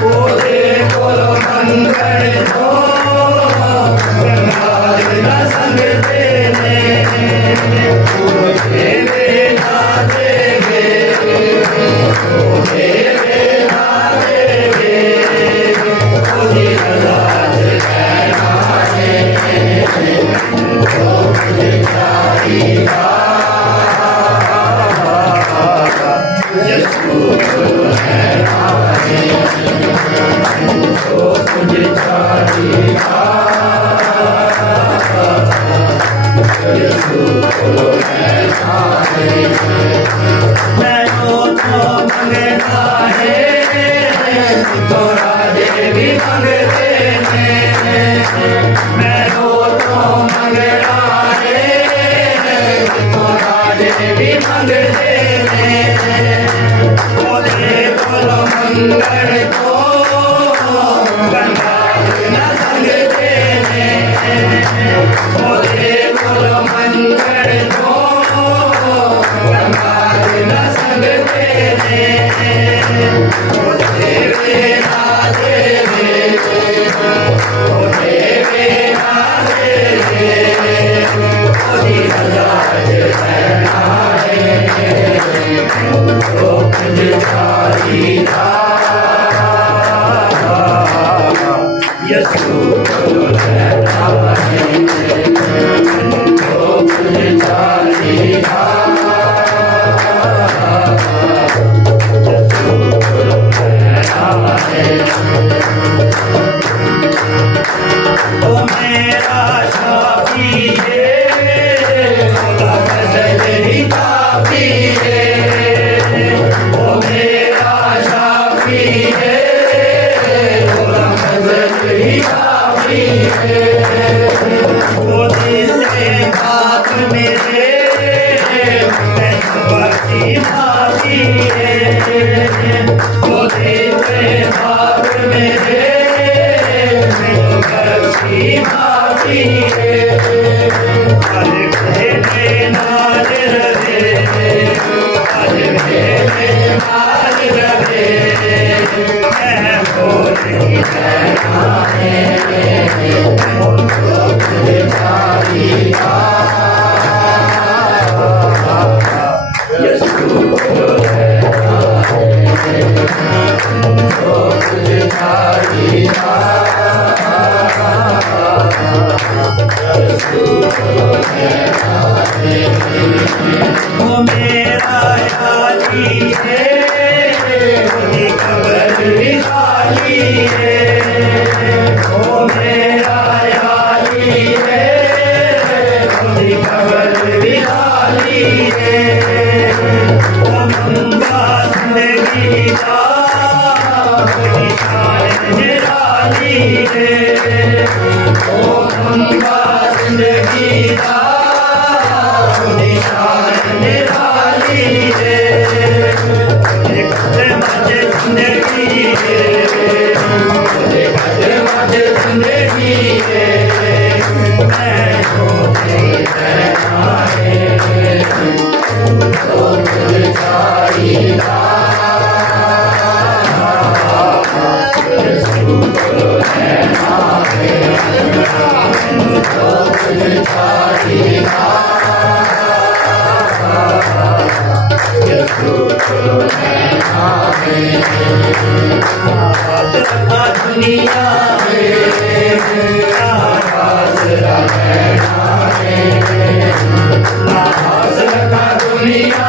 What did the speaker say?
बोले बोलो मंगल हो गंगाधर न संग देने बोले बेला देगे बोले बेला देगे खुदी राज कहना है तो मुझे चाहिए यीशु है नारे तो मुझे चाहिए यीशु है नारे मैं तो मंगता है तो राजे भी मंगते हैं मैं तो मंगता है तो राजे भी मंगते हैं बोले बोलो मंगल को गंगाधर न संग देने बोले बोलो मंगल को गंगाधर न संग देने बोले बेला देवे बोले बेला देवे खुदी राज कहना है तो मुझे चाहिए यीशु है नारे तो मुझे चाहिए ओ मेरा शाफी है खुदा फजल ही काफी है ओ मेरा शाफी है खुदा फजल ही काफी है ओ दिल से बात मेरे मैं बड़ी माफी है ओ दिल से बात मेरे माफी है हर खेले नाल रहे हर खेले नाल रहे मैं बोल की कहना है मुझे चाहिए यीशु है नारे तो मुझे चाहिए ओ मेरा यारी है खुदी खबर भी खाली है ओ मेरा यारी है खुदी खबर भी खाली है ओ मंगा जिंदगी का खुदी शान निराली है ओ मंगा जिंदगी का खुदी शान निराली है एक मजे जिंदगी है एक मजे जिंदगी है मैं तो कहना है तो मुझे चाहिए यीशु है नारे तो मुझे चाहिए यीशु है नारे रखा दुनिया में रखा दुनिया